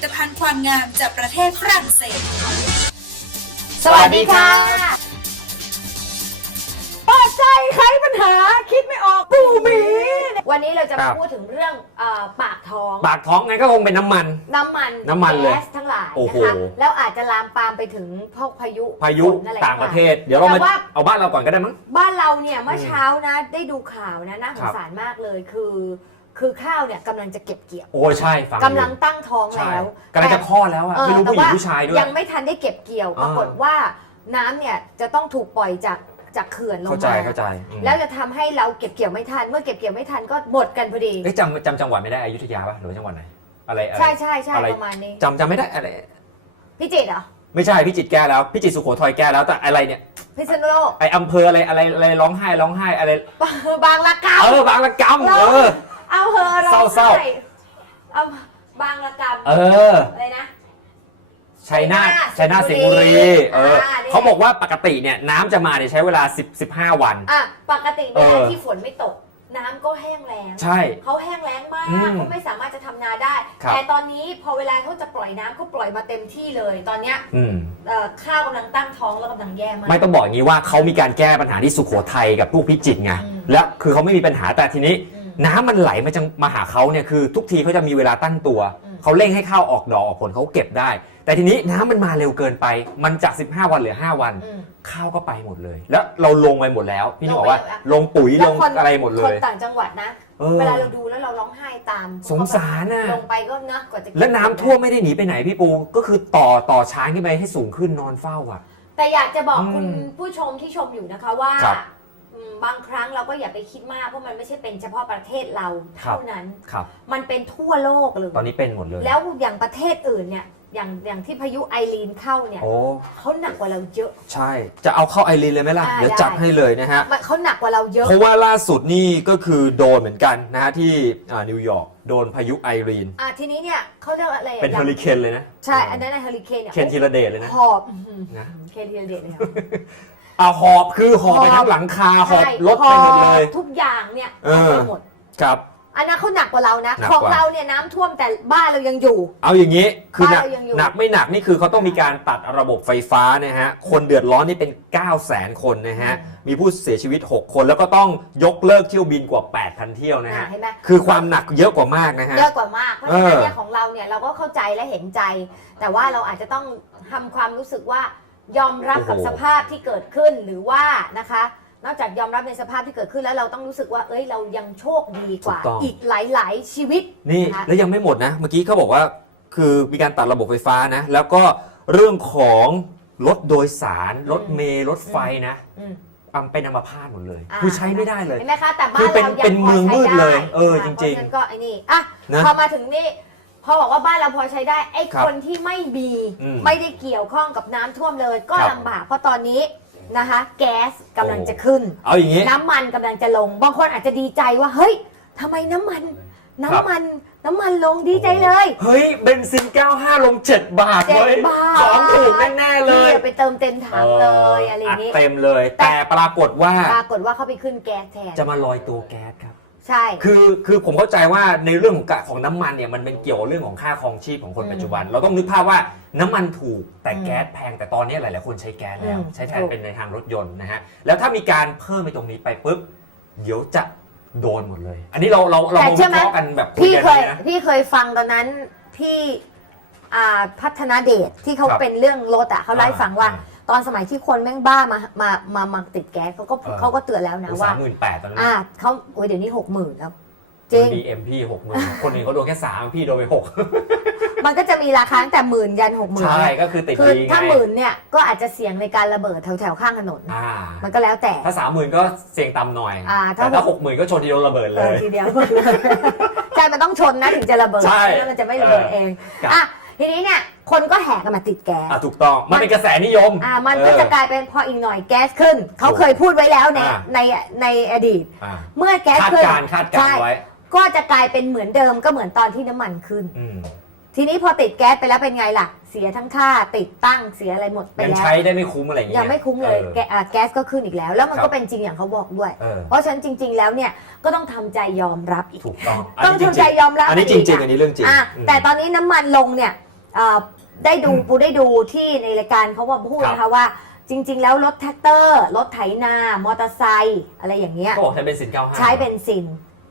ลิตภัณฑ์ความงามจากประเทศฝรั่งเศส สวัสดีค่ะเปิดใจไขปัญหาคิดไม่ออกปูหมีวันนี้เราจะครัมาบ พูดถึงเรื่องเออปากท้อง ปากท้องไงก็คงเป็นน้ำมัน น้ำมันน้ำมันเลยแก๊สทั้งหลายโอ้นะโห คะแล้วอาจจะลามปามไปถึงพวกพายุพายุฝนอไต่างประเทศ เดี๋ยวเรามาแต่ว่าเอาบ้านเราก่อนก็ได้มั้ง บ้านเราเนี่ยเมื่อเช้านะได้ดูข่าวนะน่าสครังบสารมากเลยคือ คือข้าวเนี่ยกำลังจะเก็บเกี่ยวโอ้ใช่ฟังกำลังตั้งท้องใช่แล้วกำลังจะคลอดแล้วอะเออไม่รู้แต่ผู้หญิงว่าผู้ชายด้วยยังไม่ทันได้เก็บเกี่ยวอ่าปรากฏว่าน้ำเนี่ยจะต้องถูกปล่อยจากจากเขื่อนลงเข้าใจมาเข้าใจอืมแล้วจะทำให้เราเก็บเกี่ยวไม่ทัน เมื่อเก็บเกี่ยวไม่ทันก็หมดกันพอดี เอ้ยจำจำจังหวัดไม่ได้อยุธยาป่ะหรือว่าจังหวัดไหนอะไรอะไร ใช่ใช่ใช่อะไร ประมาณนี้จำจำไม่ได้อะไรพี่จิตรเหรอไม่ใช่พี่จิตรแก้แล้วพี่จิตรสุโขทัยแก้แล้วแต่อะไรเนี่ยพิษณุโลกไออำเภออะไรอะไรอะไรร้องไห้ร้องไห้อะไรบางละกเออบางระกำเราเออ เอาเฮอเราเศร้าๆให้เอาบางละกำเออ อะไรนะ ชัยนาทชัชัยยนานาททสิงห์บุรีเอออ่านี่ เขาบอกว่าปกติเนี่ยน้ำจะมาเนี่ยใช้เวลา 10 15 วัน อะปกติเวเอลาอที่ฝนไม่ตก น้ำก็แห้งแล้งใช่ เขาแห้งแล้งมากอืมเขาไม่สามารถจะทำนาได้ ครับ แต่ตอนนี้พอเวลาเขาจะปล่อยน้ำเขาปล่อยมาเต็มที่เลย ตอนเนี้ยอืม เอ่อข้าวกำลังตั้งท้องแล้วกำลังแย่มาก ไม่ต้องบอกอย่างนี้ว่าเขามีการแก้ปัญหาที่สุโขทัยกับพวกพิจิตรไง อืมแล้วคือเขาไม่มีปัญหาแต่ทีนี้ อืม น้ำมันไหลมาจังมาหาเขาเนี่ยคือทุกทีเขาจะมีเวลาตั้งตัวอืมเขาเร่งให้ข้าวออกดอกออกผลเขาเก็บได้ แต่ทีนี้น้ำมันมาเร็วเกินไป มันจาก 15 วันเหลือ 5 วันอืมข้าวก็ไปหมดเลย แล้วเราลงไปหมดแล้ว พี่นี่บอกว่า ลงไปหมดแล้วลงปุ๋ยแล้ลวงคนอะไรหมดเลคนยต่างจังหวัดนะเออเวลาเราดูแล้วเราร้องไห้ตามสงสารน่ะลงไปก็นะกว่าจะเก็บแล้วน้ำท่วมไม่ได้หนีไปไหนพี่ปู ก็คือต่อต่อช้างขึ้นไปให้สูงขึ้นนอนเฝ้าอะ แต่อยากจะบอกอืมคุณผู้ชมที่ชมอยู่นะคะว่าครั บอืมบางครั้งเราก็อย่าไปคิดมากเพราะมันไม่ใช่เป็นเฉพาะประเทศเราเท่านั้น ครับ มันเป็นทั่วโลกเลยตอนนี้เป็นหมดเลย แล้วอย่างประเทศอื่นเนี่ยอย่างอย่างที่พายุไอรีนเข้าเนี่ยโอ้เขาหนักกว่าเราเยอะ ใช่ จะเอาเข้าไอรีนเลยไหมล่ะอ่าเดี๋ยวได้จัดให้เลยนะฮะมันเขาหนักกว่าเราเยอะ เพราะว่าล่าสุดนี่ก็คือโดนเหมือนกันนะฮะที่อ่านิวยอร์กโดนพายุไอรีน อะทีนี้เนี่ยเขาเรียกว่าอะไรอะเป็นอเฮย่างอริเคนเลยนะ ใช่ อันนั้นเฮอริเคนเนี่ยเคนทีละเดชเลยนะหอบอื้อหือนะเคนทีละเดชเลยค่ะ อ่าหอบคือหอบไปหอบทั้งหลังคาหอบใช่รถไปหมดเลยอบทุกอย่างเนี่ยเอหอบอไปหมดครับ อันนั้นเขาหนักกว่าเรานะ หนักของกว่าเราเนี่ยน้ำท่วมแต่บ้านเรายังอยู่ เอาอย่างนี้คือหนักบ้านเรายังอยู่ หนักไม่หนักนี่คือเขาต้องมีการตัดระบบไฟฟ้านะฮะ คนเดือดร้อนนี่เป็น 9 0 0 0 0 0 คนนะฮะ มีผู้เสียชีวิต 6 คนแล้วก็ต้องยกเลิกเที่ยวบินกว่า 8,000 เที่ยวนะอะฮะเห็นไหม คือความหนักเยอะกว่ามากนะฮะ เยอะกว่ามาก เพราะฉะนั้นเออเนี่ยของเราเนี่ยเราก็เข้าใจและเห็นใจ แต่ว่าเราอาจจะต้องทำความรู้สึกว่า ยอมรับกับโอ้โห สภาพที่เกิดขึ้นหรือว่านะคะ นอกจากยอมรับในสภาพที่เกิดขึ้นแล้วเราต้องรู้สึกว่า เอ้ยเรายังโชคดีกว่าอีกหลาย ๆ ชีวิต นี่นะคะแล้วยังไม่หมดนะ เมื่อกี้เขาบอกว่าคือมีการตัดระบบไฟฟ้านะ แล้วก็เรื่องของรถโดยสาร รถเมล์รถไฟนะอืมอัมเป็นอัมพาตหมดเลย อ่าคือใช้ไม่ได้เลย เห็นไหมคะแต่บ้าคืนอเป็นเรายังเป็นพเมืองใช้มืดได้เลยเออค่ะจริงๆเพาะฉะนั้นก็ไอ้นี่อะนะ พอมาถึงนี่พ อบอกว่าบ้านเราพอใช้ได้ไอ้ครับคนที่ไม่มีอืมไม่ได้เกี่ยวข้องกับน้ำท่วมเลย ก็ครับ ลำบากเพราะตอนนี้นะคะ แก๊สกำลังจะขึ้น เอาอย่างนี้ น้ำมันกำลังจะลง บางคนอาจจะดีใจว่า เฮ้ยทำไมน้ำมัน น้ำมัน น้ำมันลงดีใจเลยเฮ้ยเบนซิน 95 ลง 7 บาทเจ็ดเว้ยบาทของถูกแน่ๆเลยนี่ไปเติมเต็มถังเลยอะไรอย่างนี้ดเต็มเลยแต่แต่ปรากฏว่าปรากฏว่าเขาไปขึ้นแก๊สแทน จะมาลอยตัวแก๊สครับ ใช่ คือคือผมเข้าใจว่าในเรื่องของกะของน้ำมันเนี่ยมันเป็นเกี่ยวกับเรื่องของค่าครองชีพของคนอืมปัจจุบัน เราต้องนึกภาพว่าน้ำมันถูกแต่อืมแก๊สแพงแต่ตอนนี้หลาย ๆ คนใช้แก๊สแล้ว อืมใช้แทนถูก เป็นในทางรถยนต์นะฮะแล้วถ้ามีการเพิ่มไปตรงนี้ไปปุ๊บเดี๋ยวจะโดนหมดเลย อันนี้เราเราเราแต่มาเชื่วิอไหมเคราะห์กันแบบคุยพี่กันเคยนะ พี่เคยฟังตอนนั้นที่อ่าพัฒนาเดชที่เขาครับเป็นเรื่องรถอะเขาเล่าให้ฟังว่า อ่า ตอนสมัยที่คนแม่งบ้ามามามามาติดแก๊สเขาก็เออเขาก็เตือนแล้วนะสาว่ามหมื่นแปดตอนนั้นอ่าเขาโอ้ยเดี๋ยวนี้หกหมื่นแล้ว จริง บีเอ็มพี่หกหมื่นคนอื่นเขาโดนแค่สามพี่โดนไปหกมันก็จะมีราคาตั้งแต่หมื่นยันหกหมื่นใช่ ก็คือติดคือดีไงถ้าหมื่นเนี่ยก็อาจจะเสี่ยงในการระเบิดแถวแถวๆข้างถนน อ่ามันก็แล้วแต่ ถ้าสามหมื่นก็เสี่ยงต่ำหน่อยอ่าถ้า แต่ถ้าหกหมื่นก็ชนทีเดียวระเบิดเอเลอย ทีเดียว ใช่ มันต้องชนนะถึงจะระเบิดใช่แล้วมันจะไม่ระเบิดเอง ครับ อะ ทีนี้เนี่ยคนก็แห่กันมาติดแก๊สอะถูกต้อง มันเป็นกระแสนิยม อ่ามันก็เออจะกลายเป็นพออีกหน่อยแก๊สขึ้น เขาเคยพูดไว้แล้วในอ่า ในในอดีต อ่าเมื่อแก๊สคาดขึ้นการณ์คาดการณ์ใช่ไว้ก็จะกลายเป็นเหมือนเดิมก็เหมือนตอนที่น้ำมันขึ้น อืมทีนี้พอติดแก๊สไปแล้วเป็นไงล่ะ เสียทั้งค่าติดตั้งเสียอะไรหมดไปยังแล้ว ใช้ได้ไม่คุ้มอะไรอย่างเงี้ยังไม่คุ้มเลยออ แกอะแก๊สก็ขึ้นอีกแล้ว แล้วมันครัก็บ เป็นจริงอย่างเขาบอกด้วย เออเพราะฉะนั้นจริง ๆ แล้วเนี่ยก็ต้องทำใจยอมรับอีก ถูกต้องต้องนนี้ทำใจยอมรับอันนี้จอีกริงๆอะอันนี้เรื่องจริงอะอืมแต่ตอนนี้น้ำมันลงเนี่ย เอ่อได้ดูปูได้ดูที่ในรายการเขาว่าพูดครับ นะคะว่า จริง ๆ แล้วรถแท็กเตอร์ รถไถนา มอเตอร์ไซค์อะไรอย่างเงี้ยก็บอกใช้เบนซิน95ใช้เบนซิน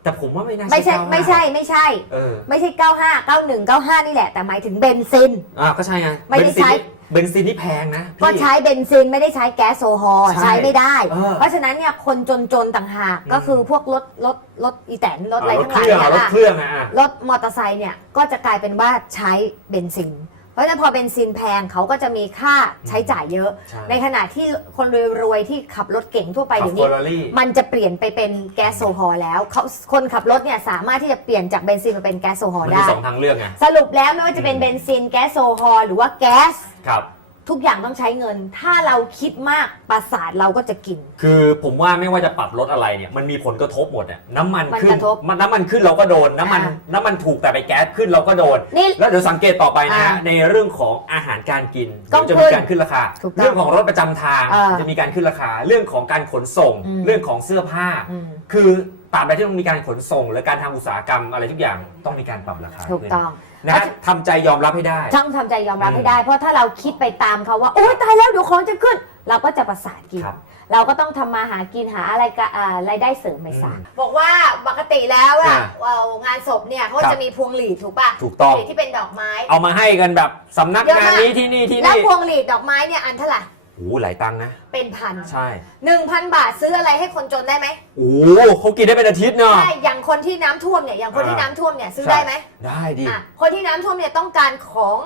แต่ผมว่าไม่น่าไม่ใช่95ไม่ใช่ไม่ใช่ เออไม่ใช่ 95 91 95 นี่แหละ แต่หมายถึงเบนซิน อ่าก็ใช่ไงไม่ได้เบนซินใช้นี่ เบนซินนี่แพงนะพี่ ก็ใช้เบนซินไม่ได้ใช้แก๊สโซฮอล์ใช่ใช้ไม่ได้ เออเพราะฉะนั้นเนี่ยคนจนๆต่างหากอืมก็คือพวกรถรถรถอีแตนรถอะไรรถทั้งเคหลายรื่องเนี่ยอะรถอะเครื่องอะอะรถมอเตอร์ไซค์เนี่ยก็จะกลายเป็นว่าใช้เบนซินเพ ราะฉะนั้นพอเบนซินแพงเขาก็จะมีค่าใช้จ่ายเยอะ ใช่ ในขณะที่คนรวยๆที่ขับรถเก่งทั่วไปขับเดี๋ยวเฟอนี้ร์รารี่ มันจะเปลี่ยนไปเป็นแก๊สโซฮอล์แล้วเขาคนขับรถเนี่ยสามารถที่จะเปลี่ยนจากเบนซินมาเป็นแก๊สโซฮอมันล์มีได้ สองทางเลือกไง สรุปแล้วไม่ว่าจะเป็นอืม เบนซินแก๊สโซฮอล์หรือว่าแก๊ส ครับ ทุกอย่างต้องใช้เงิน ถ้าเราคิดมากประสาทเราก็จะกิน คือผมว่าไม่ว่าจะปรับรถอะไรเนี่ยมันมีผลกระทบหมดอะน้ำมันมันขึ้นกระทบมันน้ำมันขึ้นเราก็โดนน้ำมันอ่าน้ำมันถูกแต่ไปแก๊สขึ้นเราก็โดน นี่แล้วเดี๋ยวสังเกตต่อไปนะอ่าในเรื่องของอาหารการกินต้องเดี๋ยวจะมีขึ้นการขึ้นราคา ถูกต้องเรื่องของรถประจำทางอ่าจะมีการขึ้นราคา เรื่องของการขนส่ง อืม เรื่องของเสื้อผ้า อืมคือตราบใดที่ต้องมีการขนส่งหรือการทำอุตสาหกรรมอะไรทุกอย่างต้องมีการปรับราคาถูกต้อง นะฮะทำใจยอมรับให้ได้ ต้องทำใจยอมรับอืมให้ได้ เพราะถ้าเราคิดไปตามเขาว่า โอ๊ยตายแล้วเดี๋ยวของจะขึ้น เราก็จะประสาทกิน ครับ เราก็ต้องทำมาหากินหาอะไรกะอ่ารายได้เสริมไปซะอืมบอกว่าปกติแล้วอะอ่าเอ่องานศพเนี่ยเขาครับจะมีพวงหลีดถูกป่ะถูกต้อง พวหลีดที่เป็นดอกไม้ เอามาให้กันแบบสำนักเยอะงานมากนี้ที่นี่ที่แล้วนี่ พวงหลีดดอกไม้เนี่ยอันเท่าไหร่ โอ้โหหลายตังค์นะ เป็นพันใช่หนึ่งพันบาทซื้ออะไรให้คนจนได้ไหมโอ้โหเขากินได้เป็นอาทิตย์เนาะใช่อย่างคนที่น้ำท่วมเนี่ยอย่างคนที่อ่าน้ำท่วมเนี่ยซื้อใช่ได้ไหมได้ดิอะคนที่น้ำท่วมเนี่ยต้องการของ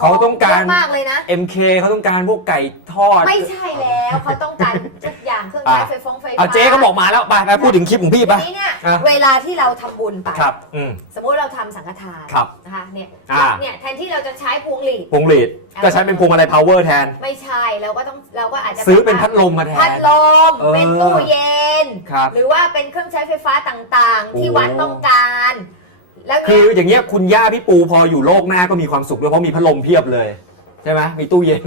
เขาต้องการเยะมากเลยนะ MK เขาต้องการพวกไก่ทอด ไม่ใช่แล้วเขาต้องการทุกอย่างเครื่องใช้อะไฟฟ้องไฟฟ้าเอาเจ๊ก็บอกมาแล้วไปไปพูดถึงคลิปของพี่ทีไปนี้เนี่ยอะ เวลาที่เราทำบุญไป ครับ อืม สมมุติเราทำสังฆทานครับนะคะเนี่ยอ่า เนี่ยแทนที่เราจะใช้พวงหลีด พวงหลีดก็ใช้เป็นพวงมาลัย power แทน ไม่ใช่เราก็ต้องเราก็อาจจะซื้อเป็นพัดลมมาแทพัน ดลมเออเป็นตู้เย็น ครับหรือว่าเป็นเครื่องใช้ไฟฟ้าต่างๆ ที่โอ้วัดต้องการ แล้วคืเนี่อยอย่างเงี้ยคุณย่าพี่ปูพออยู่โลกหน้าก็มีความสุขด้วยเพราะมีพัดลมเพียบเลย ใช่ไหมมีตู้เย็น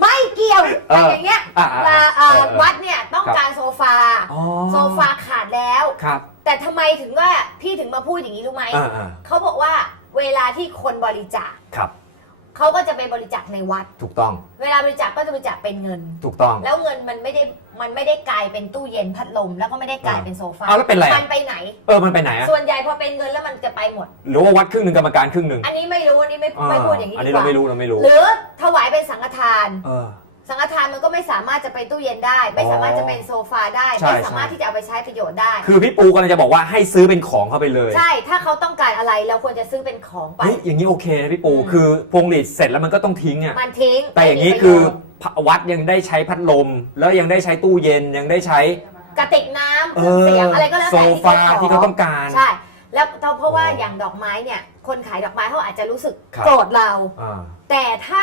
ไม่เกี่ยวเออแต่อย่างเงี้ยอ่าเวลาอ่าเอ่อเออวัดเนี่ยต้องครับ การโซฟา อ๋อโซฟาขาดแล้ว ครับแต่ทำไมถึงว่าพี่ถึงมาพูดอย่างนี้รู้ไหมอ่าอ่าเขาบอกว่าเวลาที่คนบริจาคครับเขาก็จะไปบริจาคในวัด ถูกต้องเวลาบริจาคก็จะบริจาคเป็นเงิน ถูกต้อง แล้วเงินมันไม่ได้ มันไม่ได้กลายเป็นตู้เย็นพัดลม แล้วก็ไม่ได้กลายเป็นโซฟาเอาแล้วเป็นไรมัอะนไปไหน เออมันไปไหนอะส่วนใหญ่พอเป็นเงินแล้วมันจะไปหมด หรือว่าวัดครึ่งหนึ่งกรรมการครึ่งหนึ่งอันนี้ไม่รู้อันนี้ไม่ไม่พูดอย่างนี้อันดีนี้กเราว่าไม่รู้เราไม่รู้หรือถวายเป็นสังฆทาน เออ สังฆทานมันก็ไม่สามารถจะไปตู้เย็นได้ ไม่สามารถจะเป็นโซฟาได้ ใช่ ไม่สามารถใช่ที่จะเอาไปใช้ประโยชน์ได้ คือพี่ปูกำลังจะบอกว่าให้ซื้อเป็นของเข้าไปเลยใช่ ถ้าเขาต้องการอะไรเราควรจะซื้อเป็นของไป เฮ้ยอย่างนี้โอเคนะพี่ปู อืม คือพวงหลีดเสร็จแล้วมันก็ต้องทิ้งอะ มันทิ้งแต่อย่างนี้ไม่มีคือประโยชน์วัดยังได้ใช้พัดลม แล้วยังได้ใช้ตู้เย็นยังได้ใช้ กระติกน้ำเคเอรื่องอเสียงอะไรก็แล้วโซแต่ที่ฟาเขาขที่เขาต้องการ ใช่ แล้วเพราะว่าโอ้อย่างดอกไม้เนี่ย คนขายดอกไม้เขาอาจจะรู้สึกครับ โกรธเรา อ่า แต่ถ้า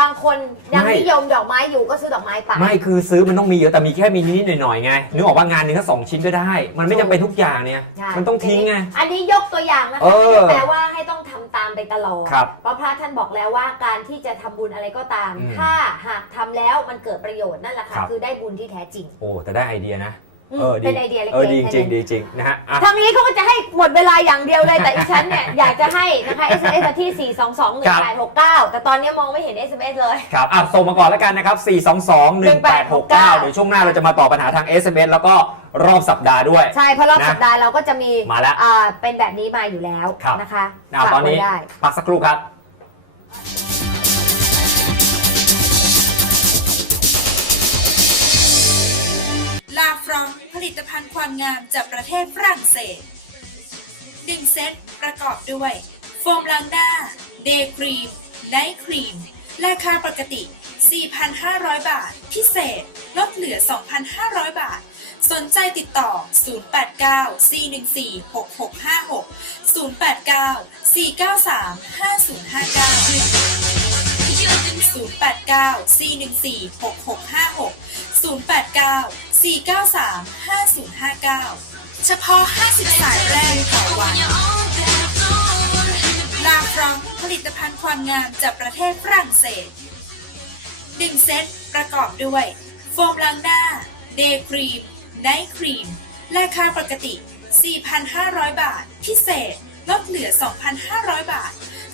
บางคนยังไม่ นิยมดอกไม้อยู่ก็ซื้อดอกไม้ไปไม่คือซื้อมันต้องมีเยอะแต่มีแค่มีนิดๆหน่อยๆไงนึกออกว่างานหนึงแค่สองชิ้นก็ได้ มันไม่จำเป็นทุกอย่างเนี่ย ใช่มันต้องทิ้งไง อันนี้ยกตัวอย่างนะคะเออ ไม่ได้แปลว่าให้ต้องทำตามไปตลอด ครับ เพราะพระท่านบอกแล้วว่าการที่จะทำบุญอะไรก็ตาม อืมถ้าหากทำแล้วมันเกิดประโยชน์นั่นแหละค่ะครับ คือได้บุญที่แท้จริง โอ้แต่ได้ไอเดียนะอืม เออดีเป็นไอเดียเล็กเออๆดีจริงแค่นั้นดีจริงนะฮะอะ ทางนี้เขาก็จะให้หมดเวลาอย่างเดียวเลย แต่อีฉันเนี่ย อยากจะให้นะคะ SMS มาที่ 4 2 2 1 8 6 9 แต่ตอนนี้มองไม่เห็น SMS เลย ครับอะส่งมาก่อนแล้วกันนะครับ 4 2 2 1 8 6 9 เดี๋ยวช่วงหน้าเราจะมาตอบปัญหาทาง SMS แล้วก็รอบสัปดาห์ด้วย ใช่ เพราะรอบนะสัปดาห์เราก็จะมีมาแล้วอ่าเป็นแบบนี้มาอยู่แล้วครับนะคะอะฝากตอนนี้ไว้ได้ พักสักครู่ครับ ผลิตภัณฑ์ความงามจากประเทศฝรั่งเศส 1 เซตประกอบด้วย โฟมล้างหน้า เดย์ครีม ไนท์ครีม ราคาปกติ 4,500 บาท พิเศษ ลดเหลือ 2,500 บาท สนใจติดต่อ 089-414-6656 089 4935059 089 C146656 089 4935059 เฉพาะ 50 สายแรกต่อวัน ลาฟรองผลิตภัณฑ์ความงามจากประเทศฝรั่งเศส 1 เซตประกอบด้วย โฟมล้างหน้า เดย์ครีม ไนท์ครีม ราคาปกติ 4,500 บาท พิเศษ ลดเหลือ 2,500 บาท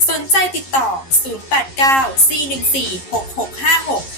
สนใจติดต่อ 089-414-6656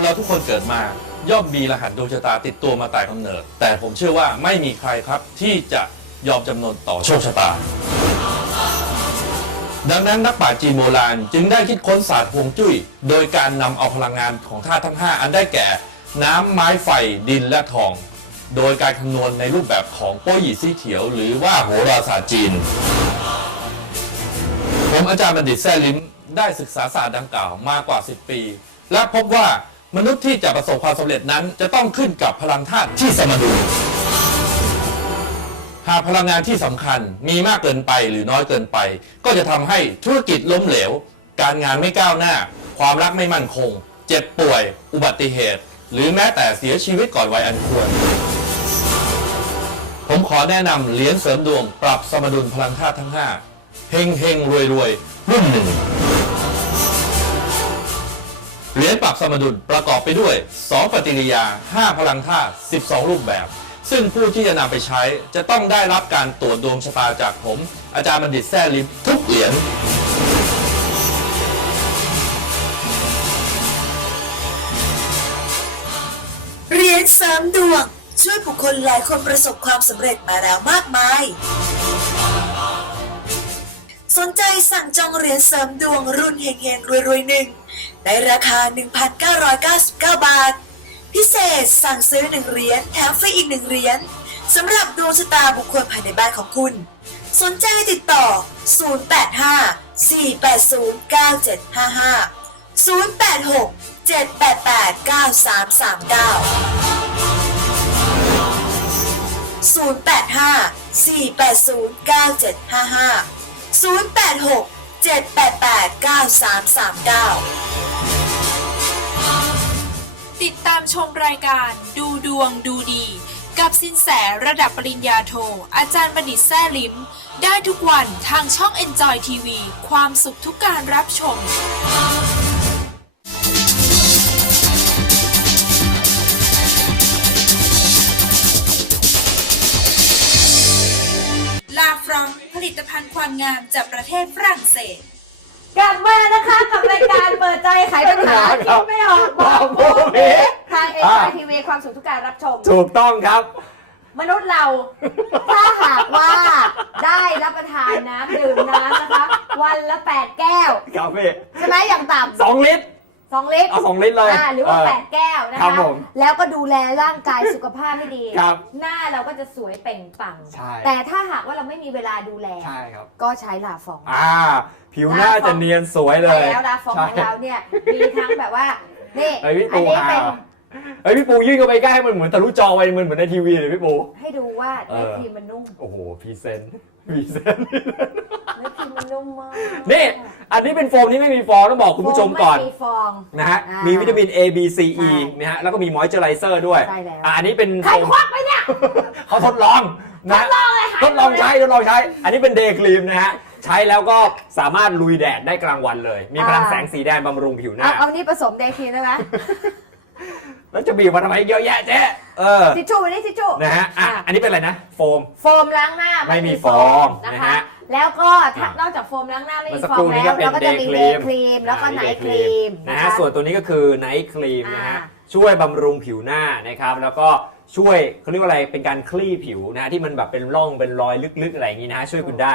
คนเราทุกคนเกิดมา ย่อมมีรหัสดวงชะตาติดตัวมาแต่กำเนิด แต่ผมเชื่อว่าไม่มีใครครับที่จะยอมจำนนต่อโชคชะตา ดังนั้นนักปราชญ์จีนโบราณจึงได้คิดค้นศาสตร์ฮวงจุ้ย โดยการนำเอาพลังงานของธาตุทั้ง 5 อันได้แก่ น้ำไม้ไฟดินและทอง โดยการคำนวณในรูปแบบของโป้หยี่ซี่เถียว หรือว่าโหราศาสตร์จีน ผมอาจารย์บัณฑิตแซ่ลิมได้ศึกษาศาสตร์ดังกล่าวมากกว่า 10 ปี และพบว่า มนุษย์ที่จะประสบความสำเร็จนั้น จะต้องขึ้นกับพลังธาตุที่สมดุล หากพลังงานที่สำคัญมีมากเกินไปหรือน้อยเกินไป ก็จะทำให้ธุรกิจล้มเหลว การงานไม่ก้าวหน้า ความรักไม่มั่นคง เจ็บป่วย อุบัติเหตุ หรือแม้แต่เสียชีวิตก่อนวัยอันควร ผมขอแนะนำเหรียญเสริมดวงปรับสมดุลพลังธาตุทั้ง 5 เฮงเฮงรวยรวยรุ่นหนึ่ง เหรียญปรับสมดุลประกอบไปด้วย 2 ปฏิกิริยา 5 พลังธาตุ 12 รูปแบบ ซึ่งผู้ที่จะนำไปใช้จะต้องได้รับการตรวจดวงชะตาจากผม อาจารย์บัณฑิตแซ่ลิมทุกเหรียญเหรียญเสริมดวง ช่วยบุคคลหลายคนประสบความสำเร็จมาแล้วมากมาย สนใจสั่งจองเหรียญเสริมดวงรุ่นเฮงเฮงรวยรวยหนึ่ง ในราคา 1,999 บาท พิเศษสั่งซื้อ 1 เหรียญแถมฟรีอีก 1 เหรียญสำหรับดวงชะตาบุคคลภายในบ้านของคุณ สนใจติดต่อ 085 480 9755 086 788 9339 085 480 9755 086 788 9339 ติดตามชมรายการดูดวงดูดี กับสินแสระดับปริญญาโท อาจารย์บัณฑิตแซ่ลิม ได้ทุกวันทางช่อง Enjoy TV ความสุขทุกการรับชม ผลิตภัณฑ์ความงามจากประเทศฝรั่งเศส กลับมานะคะกับรายการเปิดใจไขปัญหาคิดไม่ออกบอกโบเบทางเอ็กซ์ทีวีความสุขทุกการรับชม ถูกต้องครับ มนุษย์เรา ถ้าหากว่าได้รับประทานน้ำดื่มน้ำนะคะ วันละ 8 แก้ว ครับพี่ใช่ไหมอย่างต่ำสองลิตร สองลิตรเอาสองลิตรเลยอ่าหรือว่าเ8แก้วนะครัคะ บผมแล้วก็ดูแลร่างกายสุขภาพให้ดี ครับหน้าเราก็จะสวยเปล่งปลั่ง ใช่ แต่ถ้าหากว่าเราไม่มีเวลาดูแล ใช่ครับ ก็ใช้ลาฟอง อ่า ผิวหน้าจะเนียนสวยเลใช่ยแล้วลาฟองของเราเนี่ยมีทั้งแบบว่า นี่เฮ้ยพี่อัปูนี้หาเป็นเฮ้ยพี่ปูยื่นเข้าไปใกล้ให้มันเหมือนทะลุจอไปมันเหมือนในทีวีเลยพี่ปู ให้ดูว่าเอเนื้ออครีมมันนุ่ม โอ้โหพรีเซนต์พรีเซนต์ เนื้อครีมมันนุ่มมากนี่ อันนี้เป็นโฟมที่ไม่มีฟองต้องบอกคุณผู้ชมก่อนโฟไม่มีฟองนะฮะอ่ามีมีวิตามิน A B C E ใช่นะฮะแล้วก็มีมอยเจอไรเซอร์ด้วยใช่แล้วอะอันนี้เป็นใครโฟมควักไปเนี่ยเขาทดลองนะทดลองใช้ทดลองใช้ อันนี้เป็นเดย์ครีมนะฮะใช้แล้วก็สามารถลุยแดดได้กลางวันเลย มีพลังแสงสีแดงบำรุงผิวหน้าเอาเอานี่ผสมเดย์ครีมได้ไหมแล้วจะบีบมาทำไมเยอะแยะเจ๊เออทิชชู่วันนี้ทิชชู่นะฮะอะอะอันนี้เป็นอะไรนะโฟม โฟมล้างหน้าไม่มีโฟองนะนะคะคะ แล้วก็ถ้าอะ นอกจากโฟมล้างหน้าไม่เมื่มีอสักฟอครู่งนี้แล้วก็เป็นเราก็จะมี day เด cream ย์ครีมแล้วก็อ่าไน day ท์ครีมนะนะฮะคะส่วนตัวนี้ก็คือไนท์ครีมนะฮะอ่าช่วยบำรุงผิวหน้านะครับ แล้วก็ช่วยเขาเรียกว่าอะไรเป็นการคลี่ผิวนะฮะที่มันแบบเป็นร่องเป็นรอยลึกๆอะไรอย่างนี้นะฮะช่วยคุณได้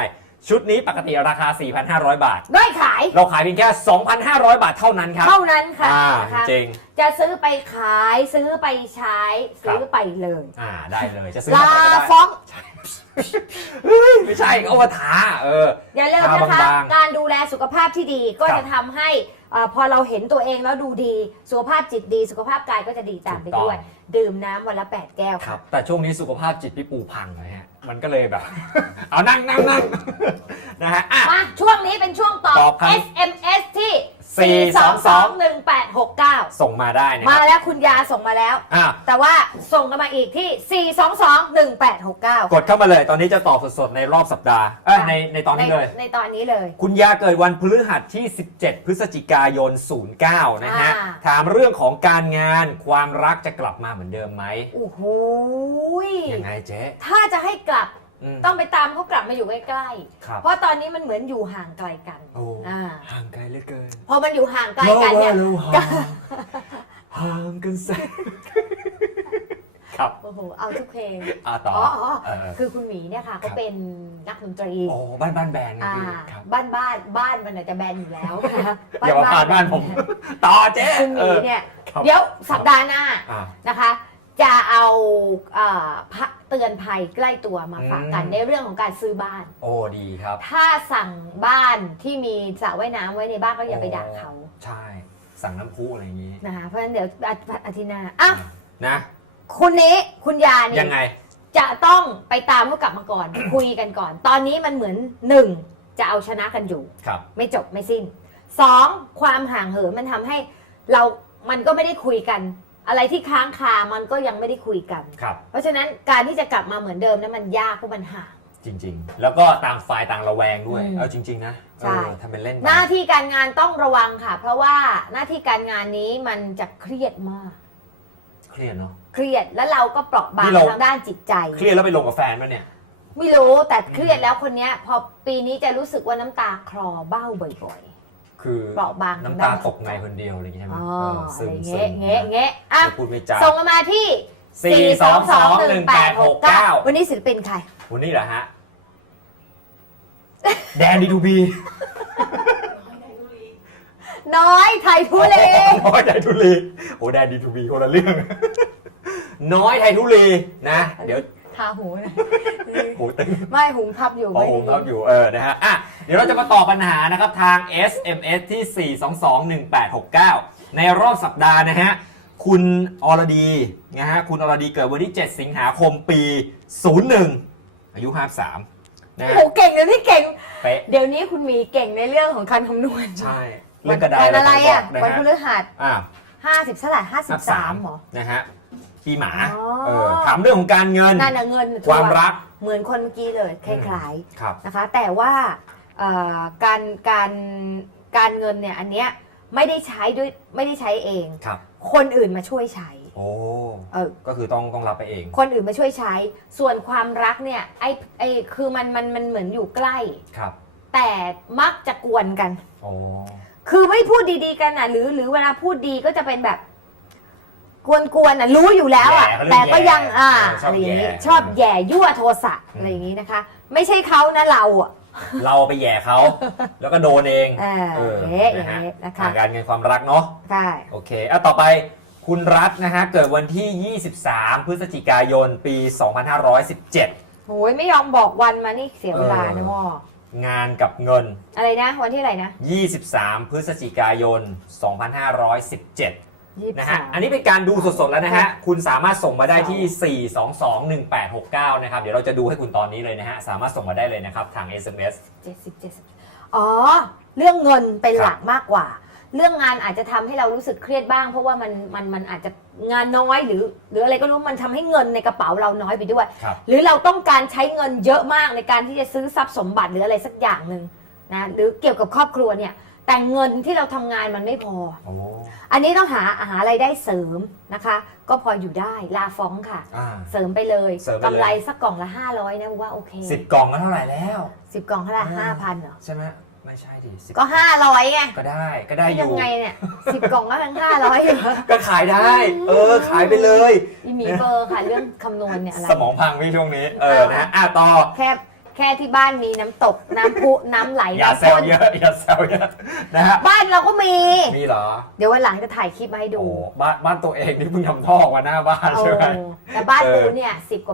ชุดนี้ปกติราคา 4,500 บาท ด้อยขายเราขายเพียงแค่ 2,500 บาทเท่านั้นครับเท่านั้นค่ะอ่านะคะจริง จะซื้อไปขายซื้อไปใช้ ซื้อไปเลย อ่าได้เลยจะซื้อลามาไหนก็ได้ฟอง เฮ้ยไม่ใช่เอามาทาเออ อย่าลืมนะคะทาบางๆการดูแลสุขภาพที่ดีก็ครับจะทำให้เอ่อพอเราเห็นตัวเองแล้วดูดี สุขภาพจิตดี สุขภาพกายก็จะดีตามไปถูกต้อง ด้วย ดื่มน้ำวันละ 8 แก้วครับ แต่ช่วงนี้สุขภาพจิตพี่ปูพังนะฮะ มันก็เลยแบบ เอานั่งนั่งนั่งนะฮะอะ มาช่วงนี้เป็นช่วงตอบ ตอบคำ SMS ที่ 422 4221869 ส่งมาได้นะคมารับแล้วคุณยาส่งมาแล้ว อะแต่ว่าส่งกันมาอีกที่ 4221869กดเข้ามาเลย ตอนนี้จะตอบสดๆในรอบสัปดาห์เอ้ยในในตอนนี้เลย ในตอนนี้เลย คุณยาเกิดวันพฤหัสที่ 17 พฤศจิกายน 09 นะฮะ อ่า ถามเรื่องของการงานความรักจะกลับมาเหมือนเดิมไหมโอ้โหยังไงเจ๊ ถ้าจะให้กลับอืม ต้องไปตามเขากลับมาอยู่ใกล้ๆครับเพราะตอนนี้มันเหมือนอยู่ห่างไกลกันโอ้อ่าห่างไกลเหลือเกิน พอมันอยู่ห่างไกลกันเนี่ยเราว่าเราห่างห่างกันแสนครับโอ้โหเอาทุกเพลงอ่าต่ออ๋ออ๋อเออคือคุณหมีเนี่ยค่ะเขาเป็นนักดนตรีโอ้บ้านบ้านแบนไงอ่าพี่ครับบ้านบ้านบ้านมันอาจจะแบนอยู่แล้วนะคะอย่ามาผ่านบ้านผม ต่อเจ๊คุณหเอมีอเนี่ยครับเดี๋ยวสัปดาห์หน้าอ่านะคะ จะเอาอ่าพระเตือนภัยใกล้ตัวมาฝากกันอืมในเรื่องของการซื้อบ้าน โอ้ดีครับ ถ้าสั่งบ้านที่มีสระว่ายน้ำไว้ในบ้านก็อย่าไปด่าเขาใช่ สั่งน้ำพุอะไรอย่างนี้นะคะเพราะฉะนั้นเดี๋ยวอาทิอาทิตย์หน้าอะนะคุณนี้คุณยาเนี่ยังไง จะต้องไปตามเขากลับมาก่อน คุยกันก่อน ตอนนี้มันเหมือนหนึ่งจะเอาชนะกันอยู่ครับ ไม่จบไม่สิ้นสองความห่างเหินมันทำให้เรามันก็ไม่ได้คุยกัน อะไรที่ค้างคามันก็ยังไม่ได้คุยกัน ครับ เพราะฉะนั้นการที่จะกลับมาเหมือนเดิมนั้นมันยากเพราะมันห่าง จริง ๆ แล้วก็ต่างฝ่ายต่างระแวงด้วย อืมเอาจริง ๆ นะใช่ เออทำเป็นเล่นไปหน้าที่การงานต้องระวังค่ะ เพราะว่าหน้าที่การงานนี้มันจะเครียดมาก เครียดเนาะ เครียดแล้วเราก็เปราะบางนี่เรา ทางด้านจิตใจ เครียดแล้วไปลงกับแฟนมั้ยเนี่ย ไม่รู้แต่เครียดแล้วคนเนี้ย พอปีนี้จะรู้สึกว่าน้ำตาคลอเบ้าบ่อย คือเปราะบางน้ำตาตกในคนเดียวอะไรอย่างเงี้ยๆใช่ไหมอ๋อเอออะซึไรมเงี้ซึยมเงี้ยเงี้ยอะไม่พูดไม่จาส่งมาที่สี่สองสองหนึ่งแปดหกเก้าวันนี้ศิลปินใคร วันนี้เหรอฮะ แดนดีทูบี น้อยไทยทุเลน้อยไทยทุลีโอ้แดนดีทูบีคนละเรื่อง น้อยไทยทุลีนะ เดี๋ยวทาหูนะโอ้ตึงไม่หุงพับอยู่พอไม่โอได้มครับอยู่เออนะฮะอะ เดี๋ยวเราจะมาตอบปัญหานะครับทาง SMS ที่ 4221869 ในรอบสัปดาห์นะฮะ คุณอรดีนะฮะ คุณอรดีเกิดวันที่ 7 สิงหาคมปี 01 อายุ 53นะโอ้ฮะโหเก่งเลยที่เก่ง เป๊ะ เดี๋ยวนี้คุณหมีเก่งในเรื่องของการคำนวณใช่เรื่องกระดาษวันอะไรอะนะวันพฮะฤหัสอะห้าสิบเท่าไหร่ห้าสิบสามหรอ นะฮะปีหมาอ๋อ เออถามเรื่องของการเงิน นั่นน่ะเงินความรัก เหมือนคนเมื่อกี้เลยคล้ายครับ ๆนะคะ แต่ว่าเอ่อ การการการเงินเนี่ยอันเนี้ยไม่ได้ใช้ด้วยไม่ได้ใช้เอง ครับ คนอื่นมาช่วยใช้ โอ้เออ ก็คือต้องต้องรับไปเอง คนอื่นมาช่วยใช้ ส่วนความรักเนี่ยไอ้ไอ้คือมันมันมันเหมือนอยู่ใกล้ ครับ แต่มักจะกวนกัน โอ้ คือไม่พูดดีๆกันอะ หรือหรือเวลาพูดดีก็จะเป็นแบบ กวนๆอะรู้อยู่แล้วอะ แย่เขาเรียกแต่ก็ยังแย่อ่าเออชอบอะไรอย่างนี้แย่ ชอบแย่ยั่วโทสะอืมอะไรอย่างนี้นะคะ ไม่ใช่เขานะเราอะ เราไปแย่เขา แล้วก็โดนเองเออเออเอ๊ะนะฮะเอ๊ะนะคะ ทางการเงินความรักเนาะใช่โอเคอะต่อไปคุณรัฐนะฮะเกิดวันที่ 23 พฤศจิกายนปี 2517 โอ้ยไม่ยอมบอกวันมานี่เสียเวลาเออนะหมองานกับเงิน อะไรนะ วันที่อะไรนะ 23 พฤศจิกายน 2517ยี่สิบ นะสาฮะมอันนี้เป็นการดูสดๆแล้วนะฮะ คุณสามารถส่งมาได้ที่ 4221869 นะครับ เดี๋ยวเราจะดูให้คุณตอนนี้เลยนะฮะ สามารถส่งมาได้เลยนะครับทาง SMS เจ็ดสิบเจ็ดสิบอ๋อ เรื่องเงินเป็นครับหลักมากกว่า เรื่องงานอาจจะทำให้เรารู้สึกเครียดบ้าง เพราะว่ามันมันมันอาจจะงานน้อยหรือ หรืออะไรก็รู้มันทำให้เงินในกระเป๋าเราน้อยไปด้วยครับหรือเราต้องการใช้เงินเยอะมากในการที่จะซื้อทรัพย์สมบัติหรืออะไรสักอย่างหนึ่งนะ หรือเกี่ยวกับครอบครัวเนี่ย แต่เงินที่เราทำงานมันไม่พอโอ้อันนี้ต้องหาหาอะไรายได้เสริมนะคะ ก็พออยู่ได้ลาฟ้องค่ะ อ่า เสริมไปเลยเสริมไปเลย กำไรสักกล่องละ 500นะว่าโอเคสิบกล่องก็เท่าไหร่แล้ว สิบกล่องเท่าไหร่อ่า ห้าพันเหรอ ใช่ไหมไม่ใช่ดิ10ก็ห้าร้อยไงก็ได้ก็ได้อยัยู่งไงเนี่ยสิบกล่องก็ทั้งห้าร้อยอยู่ก็ขายได้ เออ ขายไปเลยอีหมีเบอร์ค่ะ เรื่องคำนวณเนี่ยอะไร สมองพังพี่ช่วงนี้ เออนะฮะอะต่อ แค่ แค่ที่บ้านมีน้ำตกน้ำพุน้ำไหลอย่าแซน้ำวพ่นเยอะอย่าแซวเยอะนะฮะบ้านเราก็มี นี่เหรอ เดี๋ยววันหลังจะถ่ายคลิปมาให้ดูโอ้บ้านบ้านตัวเองนี่เพิ่งทำท่อออกมาหน้าบ้านโอ้ใช่ไหมแต่บ้านเออ ปูเนี่ยสิบกว่า